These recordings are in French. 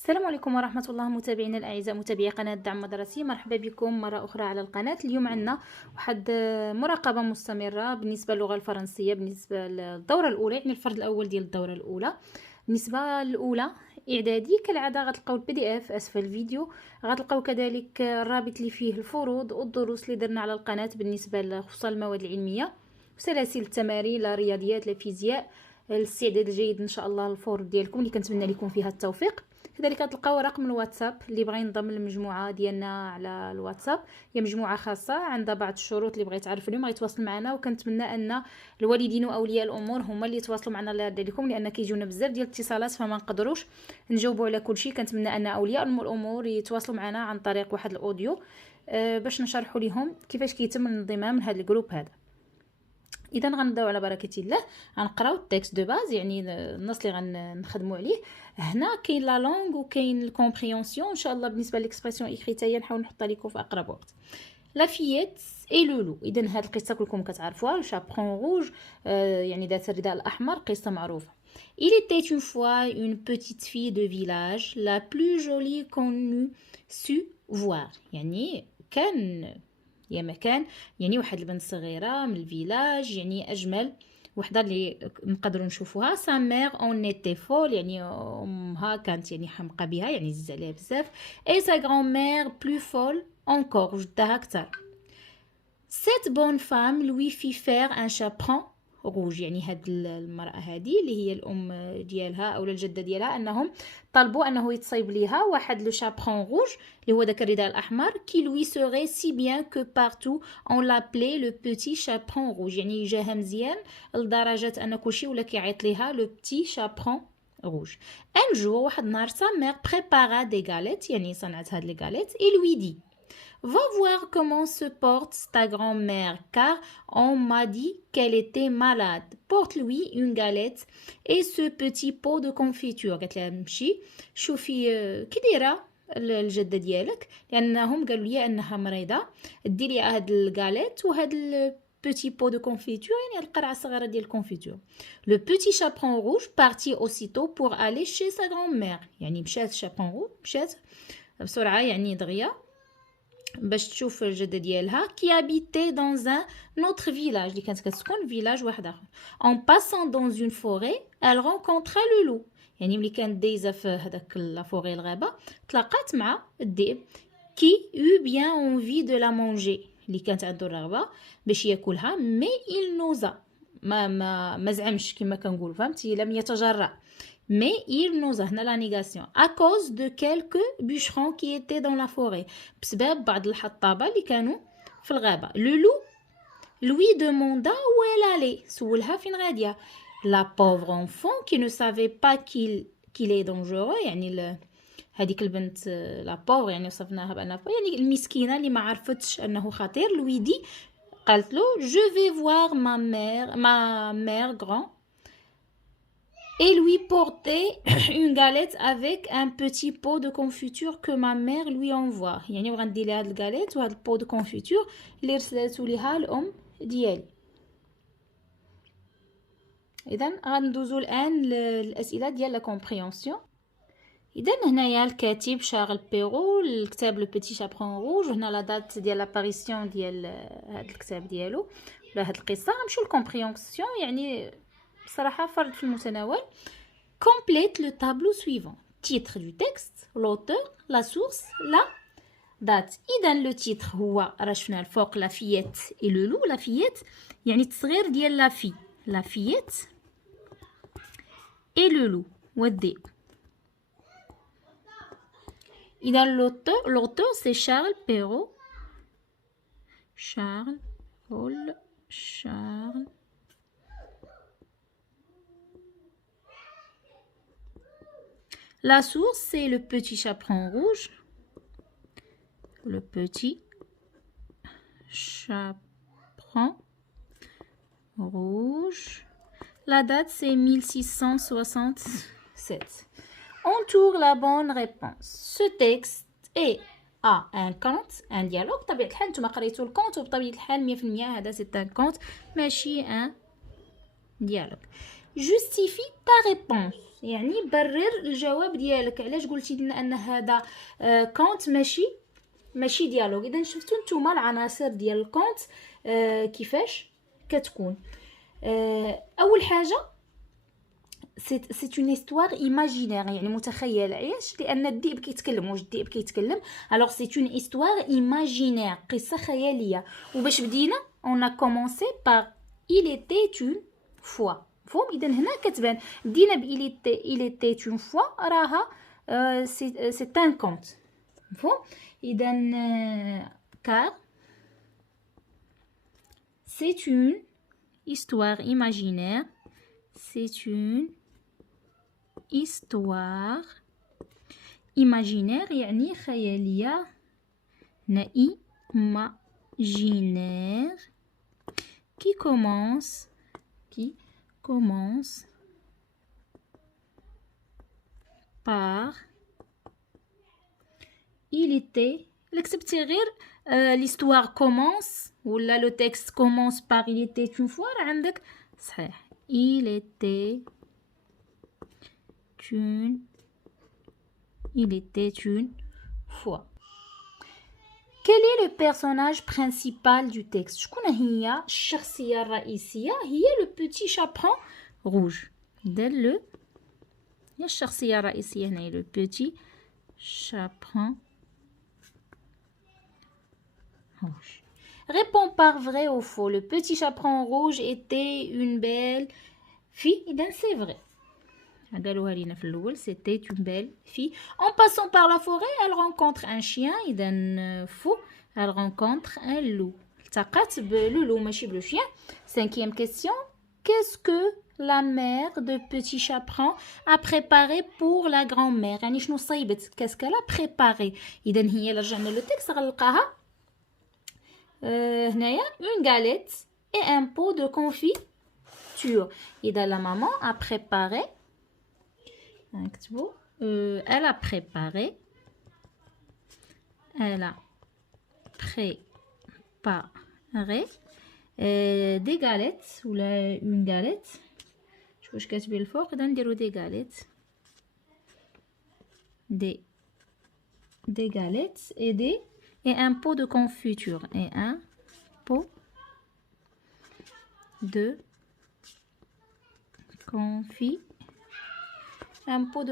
السلام عليكم ورحمة الله متابعينا الأعزاء، متابعي قناة دعم مدرسي. مرحبا بكم مرة أخرى على القناة. اليوم عندنا واحد مراقبة مستمرة بالنسبة للغة الفرنسية، بالنسبة للدورة الأولى، يعني الفرد الأول ديال الدورة الأولى. بالنسبة للأولى إعدادي كالعادة غتلقاو البي دي اف أسفل الفيديو، غتلقاو كذلك الرابط اللي فيه الفروض والدروس اللي درنا على القناة بالنسبة خصوصا المواد العلمية وسلاسل التمارين، لا رياضيات لا فيزياء. الاستعداد الجيد ان شاء الله للفروض ديالكم اللي كنتمنى لكم فيها التوفيق. كذلك تلقاو رقم الواتساب اللي بغى ينضم للمجموعه ديالنا على الواتساب، هي مجموعه خاصه عندها بعض الشروط اللي بغى يتعرف اليوم غيتواصل معنا، وكنتمنى ان الوالدين واولياء الامور هما اللي يتواصلوا معنا الله يرضي عليكم، لان كيجيونا بزاف ديال الاتصالات فما نقدروش نجاوبوا على كل شيء. كنتمنى ان اولياء الامور يتواصلوا معنا عن طريق واحد الاوديو باش نشرحوا لهم كيفاش كيتم الانضمام لهذا الجروب هذا. اذا غنبداو على بركه الله، غنقراو التكست دو باز، يعني النص اللي غنخدموا عليه. هنا كاين لا لونغ وكاين الكومبريهنسيون، ان شاء الله بالنسبه للاكسبرسيون ايكريتايه نحاول نحطها لكم في اقرب وقت. لا فييت اي لولو، اذا هاد القصه كلكم كتعرفوها. الشابرون روج يعني ذات الرداء الاحمر، قصه معروفه. Il était une fois une petite fille de village, la plus jolie qu'on eût su voir. يعني كان يا مكان، يعني واحد البنت صغيره من الفيلاج، يعني اجمل وحده اللي نقدروا نشوفوها. سا مير اون نيتي فول، يعني امها كانت يعني حمقى بها، يعني زز عليها بزاف. اي سا غران مير بلو فول انكور، وجدها اكثر. سيت بون فام لوي في فير ان شابرون روج، يعني هاد المرأة هذه اللي هي الأم ديالها أو الجدة ديالها، أنهم طلبوا أنه يتصيب ليها واحد لو شابرون روج اللي هو داك الرداء الأحمر، كي لوي سوغي سي بيان كو بارتو اون لابلي لو بوتي شابرون روج، يعني جاها مزيان لدرجة أن كلشي ولا كيعيط ليها لو بتي شابرون روج. ان جور واحد النهار سا مير بريبارا دي غاليت، يعني صنعت هاد لي غاليت. اي لوي دي Va voir comment se porte ta grand-mère, car on m'a dit qu'elle était malade. Porte-lui une galette et ce petit pot de confiture. قالت لها مشي شوفي كي دايره الجده ديالك، لانهم قالوا لي انها مريضه. ديري هاد الغاليت وهاد petit pot de confiture، يعني القرعه الصغيره ديال الكونفيتور. Le petit chaperon rouge partit aussitôt pour aller chez sa grand-mère، يعني مشات شابرون روج، مشات بسرعه يعني دغيا باش تشوف الجده ديالها. كي habité dans un autre village، اللي كانت كتسكن فيلاج واحد اخر. en passant dans une forêt elle rencontra le loup، يعني ملي كانت دايزه في هذاك لا فوري الغابه تلاقات مع الذئب. qui eut bien envie de la manger، اللي كانت عنده الرغبه باش ياكلها. mais il n'osa، ما زعمش كما كنقول، فهمتي، لم يتجرأ. Mais il nous a la négation à cause de quelques bûcherons qui étaient dans la forêt، بسبب بعض الحطابة اللي كانوا في الغابة. Le loup lui demanda où elle allait، سولها فين غادية. La pauvre enfant qui ne savait pas qu'il est dangereux، يعني هذيك البنت لا بوفر، يعني وصفناها بأنها يعني المسكينة اللي ما عرفتش أنه خطير. لوي دي قالت له je vais voir ma mère grand et lui porter une galette avec un petit pot de confiture que ma mère lui envoie، يعني وغندير لها هاد الغاليت وهاد البو دو كونفيتور اللي رسلاتو ليها الام ديالي. اذا غندوزو الان للاسئله ديال لا كومبريهنسيون. اذا هنايا الكاتب شارل بيرو، الكتاب لو بيتي شابرون روج، وهنا لا دات ديال لاباريسيون ديال هاد الكتاب ديالو ولا هاد القصه. غنمشيو للكومبريهنسيون، يعني بصراحه فرد في المتناول. Complète le tableau suivant. Titre du texte, l'auteur, la source, la date. إذا لو تيتر هو راه شفنا الفوق لا فييت et le loup. لا فييت يعني التصغير ديال لا في، لا فييت et le loup والذئب. إذا l'auteur c'est Charles Perrault. Charles. La source, c'est le petit chaperon rouge. Le petit chaperon rouge. La date, c'est 1667. Entoure la bonne réponse. Ce texte est A. Un conte, un dialogue. بطبيعة الحال نتوما قريتو الكونت، وبطبيعة الحال 100% هذا c'est un conte ماشي un dialogue. Justifie ta réponse. يعني برر الجواب ديالك علاش قلتي لنا ان هذا كونت ماشي ديالوغ. اذا شفتوا نتوما العناصر ديال الكونت كيفاش كتكون. اول حاجه سي اون هيستوار ايماجينير، يعني متخيل. علاش؟ لان الذئب كيتكلم. واش الذئب كيتكلم؟ الوغ سي اون هيستوار ايماجينير، قصه خياليه. وباش بدينا اون ا كومونسي بار il était une fois. مفهوم؟ اذا هنا كتبان بدينا ب il était une fois راها سي ان كونت. مفهوم؟ اذا car c'est une histoire imaginaire. C'est une histoire imaginaire يعني خيالية. imaginaire qui commence par il était. اللي كتبتي غير l'histoire commence ولا le texte commence par il était une fois راه عندك صحيح. il était une fois. Quel est le personnage principal du texte؟ شكون هي الشخصية الرئيسية؟ هي le petit chaperon rouge. هي الشخصية الرئيسية هنا le petit chaperon rouge. Réponds par vrai ou faux. Le petit chaperon rouge était une belle fille. إذا c'est vrai. قالوها لينا في الأول. C'était une belle fille. En passant par la forêt, elle rencontre un chien. إذا faux. Elle rencontre un loup. التقت بلولو ماشي بلو chien. Cinquième question. Qu'est-ce que la mère de petit chaperon a préparé pour la grand-mère؟ يعني شنو صايبت؟ Qu'est-ce qu'elle a préparé؟ إذا هي رجعنا لو تكست غنلقاها هنايا une galette et un pot de confiture. إذا la maman a préparé نكتبو elle a préparé des galettes ولا une galette. شوفوا واش كاتبين الفوق. إذا نديرو des galettes des galettes et un pot de confiture et un pot de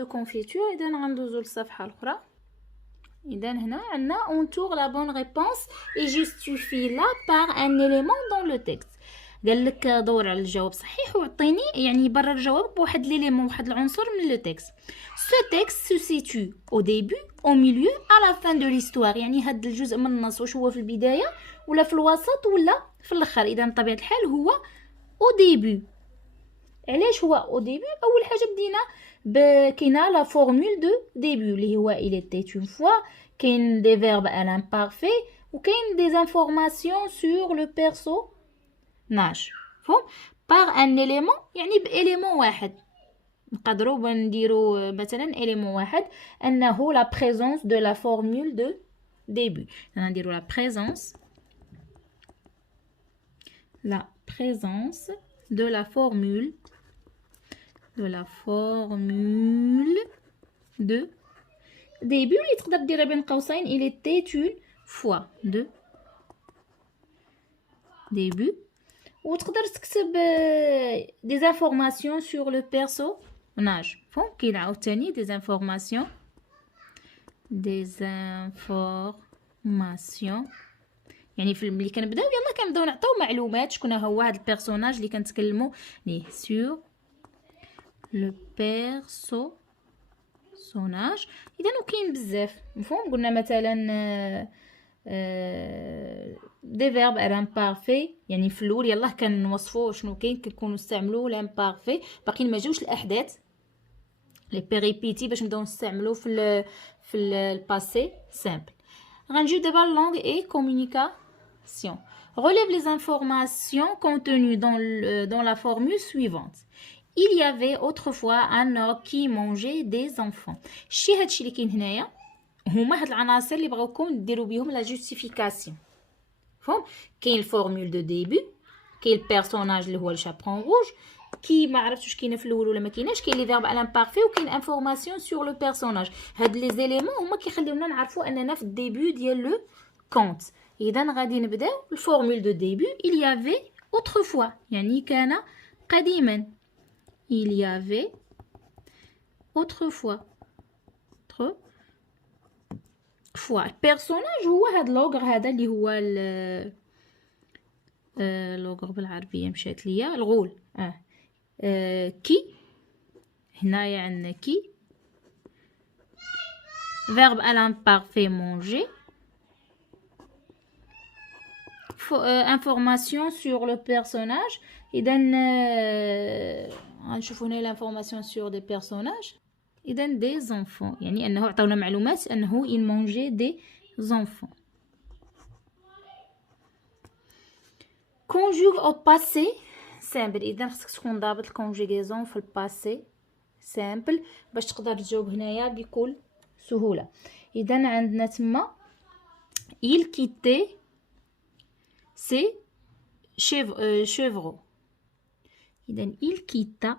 confiture. إذا غندوزو للصفحة الأخرى. إذا هنا عندنا entoure la bonne réponse et justifie-la par un élément dans le texte. قال لك دور على الجواب صحيح وعطيني يعني برر الجواب بواحد ليليمون واحد العنصر من لو تكست. Ce texte se situe au début, au milieu, à la fin de l'histoire. يعني هاد الجزء من النص واش هو في البداية ولا في الوسط ولا في الآخر. إذا بطبيعة الحال هو au début. علاش هو au début؟ أول حاجة بدينا كاينه لا فورمول دو ديبي اللي هو il était une fois. كاين دي فيرب à l'imparfait وكاين دي انفورماسيون sur le personnage. فهم par un élément يعني بإليمون واحد. نقدروا نديروا مثلا إليمون واحد أنه la présence de la formule de début. نديروا la présence de la formule de début اللي تقدر ديرها بين قوسين il était une fois de début. وتقدر تكتب des informations sur le personnage. فهم كاين عاوتاني des informations يعني في ملي كنبداو يلا كنبداو نعطيو معلومات شكون هو هذا البيرسوناج اللي كنتكلموا ليه sur le personnage. اذا وكاين بزاف. مفهوم؟ قلنا مثلا دي فيرب امبارفي يعني في الاول يلاه كنوصفوا شنو كاين كنكونوا نستعملوا لامبارفي. باقيين ما جاوش الاحداث لي بيريبيتي باش نبداو نستعملوا في الباسي سامبل. غنجيو دابا لونغ اي كومونيكاسيون. relève les informations contenues dans la formule suivante. Il y avait autrefois un orque qui mangeait des enfants. هادشي اللي كاين هنايا هما هاد العناصر اللي بغاوكم ديروا بهم لا جوستيفيكاسيون. فهم كاين الفورمول دو ديبي، كاين البيرسوناج اللي هو الشابرون روج، كي ما عرفتش واش كاينه في الاول ولا ما كايناش. كاين لي فيرب على امبارفي وكاين انفورماسيون سور لو بيرسوناج. هاد لي زيليمون هما كيخليونا نعرفوا اننا في الديبي ديال لو كونت. اذا غادي نبداو الفورمول دو ديبي. il y avait autrefois يعني كان قديما. il y avait autrefois. البيرسوناج هو هاد لوغر هذا اللي هو لوغر بالعربيه مشات ليا الغول. كي هنايا عندنا كي verbe à l'imparfait manger. Information sur le personnage. إذا غنشوفوا هنا l'information sur des personnages. إذا des enfants يعني أنه عطاونا معلومات أنه il mangeait des enfants. conjugue au passé simple. إذا خصك تكون ضابط الكونجيغيزون في الباسي سامبل باش تقدر تجاوب هنايا بكل سهولة. إذا عندنا تما il quittait ses chevaux. إذا il quitta.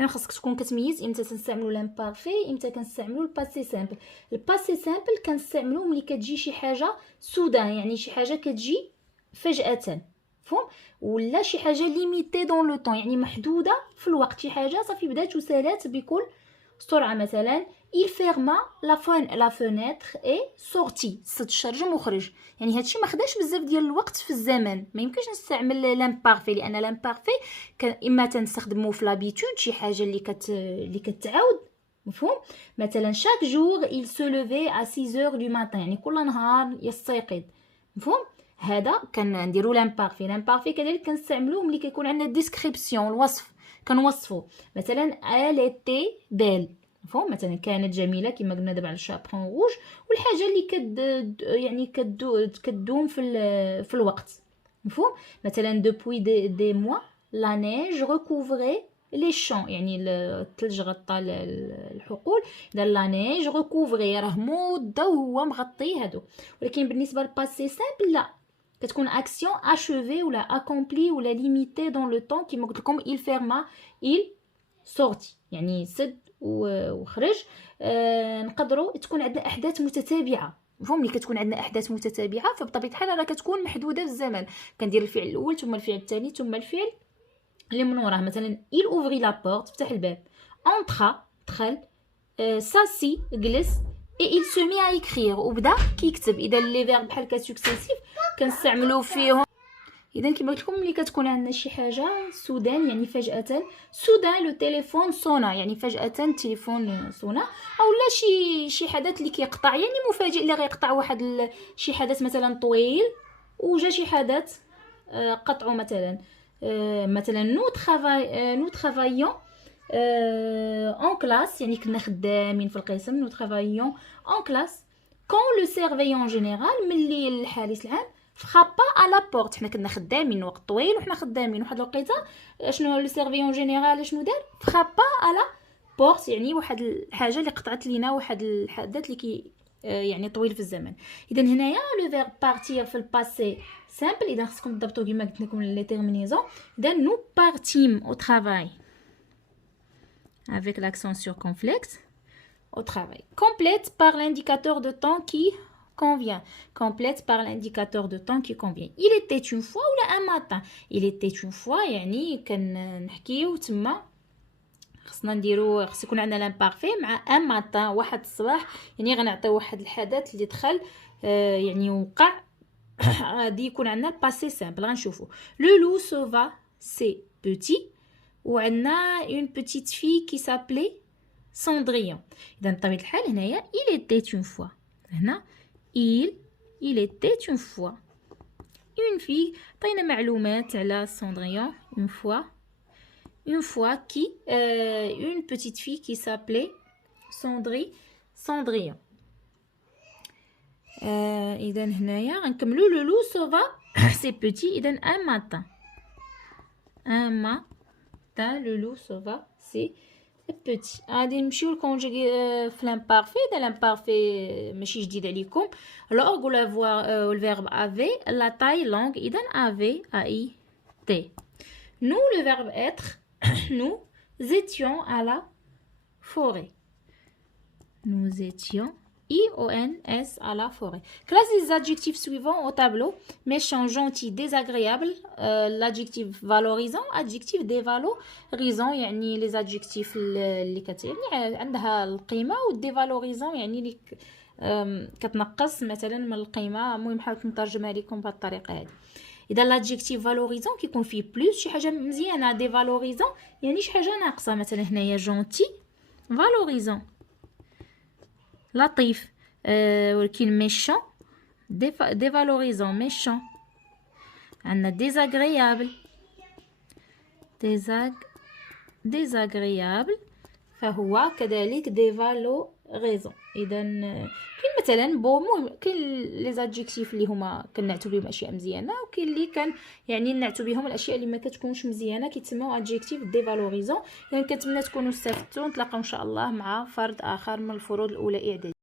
إذا خاصك تكون كتميز امتى تنستعملوا لامبارفي امتى كنستعملوا الباسي سامبل. الباسي سامبل كنستعملوه ملي كتجي شي حاجه سودان يعني شي حاجه كتجي فجأة فهم، ولا شي حاجه ليميتي دون لو طون يعني محدوده في الوقت. شي حاجه صافي بدات وسالات بكل سرعه. مثلا il ferma la fenêtre et sortit. سد الشرجم وخرج. يعني هادشي ما خداش بزاف ديال الوقت في الزمن. ما يمكنش نستعمل لامبارفي لان لامبارفي اما تنستخدموه في لابيتود شي حاجه اللي كتعاود مفهوم. مثلا chaque jour il se levait à 6h du matin يعني كل نهار يستيقظ مفهوم. هذا كنديروا لامبارفي. لامبارفي كذلك كنستعملوه ملي كيكون عندنا ديسكريبسيون الوصف كنوصفوا. مثلا elle était belle مفهوم. مثلا كانت جميله كما قلنا دابا على شابرون روج. والحاجه اللي كدوم في الوقت مفهوم. مثلا depuis des mois la neige recouvrait les champs يعني الثلج غطى الحقول. اذا la neige recouvrait راه مده وهو مغطي هادو. ولكن بالنسبه للباسي سامبل لا كتكون اكسيون achevée ولا accomplie ولا limitée dans le temps كما قلت لكم il ferma il sortit يعني سد وخرج. نقدروا تكون عندنا احداث متتابعه مفهوم. ملي كتكون عندنا احداث متتابعه فبطبيعه الحال راه كتكون محدوده في الزمن. كندير الفعل الاول ثم الفعل الثاني ثم الفعل اللي من وراه. مثلا il ouvrit la porte فتح الباب. entra دخل. s'assit جلس. et il se mit à écrire وبدا كيكتب. اذا لي فيرب بحال كسكسيسيف كنستعملوا فيهم. اذا كما قلت لكم ملي كتكون عندنا شي حاجه سودان يعني فجاه سودان لو تليفون صونا يعني فجاه التليفون صونا. اولا شي حدث اللي كيقطع يعني مفاجئ اللي غيقطع واحد شي حدث مثلا طويل وجا شي حدث قطعه. مثلا نو ترافايون اون كلاس يعني كنا خدامين في القسم. نو ترافايون اون كلاس كون لو سيرفيون جينيرال ملي الحارس العام فرابا على بورت. حنا كنا خدامين وقت طويل وحنا خدامين واحد الوقيته. شنو لو سيرفيون جينيرال شنو دار؟ فرابا على بورت يعني واحد الحاجه اللي قطعت لينا واحد الحدث اللي يعني طويل في الزمن. اذا هنايا لو فيرب بارتير في الباسي سامبل. اذا خصكم تضبطوا كما قلت لكم لي تيرمينيزون. اذا نو بارتيم او ترافاي avec l'accent sur complexe au travail. Complète par l'indicateur de temps qui convient. Complète par l'indicateur de temps qui convient. Il était une fois ou un matin. Il était une fois يعني كنحكيو تما خصنا نديرو خص يكون عندنا لامبارفي مع ان ماتان واحد الصباح يعني غنعطيو واحد الحدث اللي دخل يعني وقع. غادي يكون عندنا الباسي سامبل. غنشوفو لو لو سوفا سي بوتي وعندنا اون بوتيت في كي سابلي ساندريون. اذا بطبيعه الحال هنايا il était une fois. هنا il était une fois une fille. عطينا معلومات على ساندريون. une fois qui une petite fille qui s'appelait Cendrillon. اذا هنايا غنكملوا لو لو سوفا سي بوتي. اذا un matin le loup sauva c'est petit. غادي نمشيو للكونجيغي في لامبارفي. دا لامبارفي ماشي جديد عليكم. لوغ ولا الفيرب افي لا تاي لونغ. اذا افي اي T. Nous, le verbe être, nous étions à la forêt. Nous étions, I-O-N-S, à la forêt. Classe les adjectifs suivants au tableau. Méchant, gentil, désagréable. L'adjectif valorisant, adjectif dévalorisant. يعني les adjectifs اللي يعني عندها القيمة، والديفالوريزون يعني اللي كتنقص مثلا من القيمة. المهم حاولت نترجمها لكم بهذه الطريقة هذه. اذا لادجيكتيف فالوريزون كيكون فيه بلوس شي حاجه مزيانه، ديفالوريزون يعني شي حاجه ناقصه. مثلا هنايا جونتي فالوريزون لطيف، ولكن ميشون ديفالوريزون ميشون. عندنا ديزاغريابل ديزاغريابل فهو كذلك ديفالوريزون. اذا كاين مثلا بو، المهم كاين لي زادجيكتيف اللي هما كنعتو بهم اشياء مزيانه، وكاين اللي كان يعني نعتو بهم الاشياء اللي ما كتكونش مزيانه كيتسموا ادجيكتيف ديفالوريزون. يعني كنتمنى تكونوا استفدتوا، نتلاقاو ان شاء الله مع فرد اخر من الفروض الاولى اعدادي.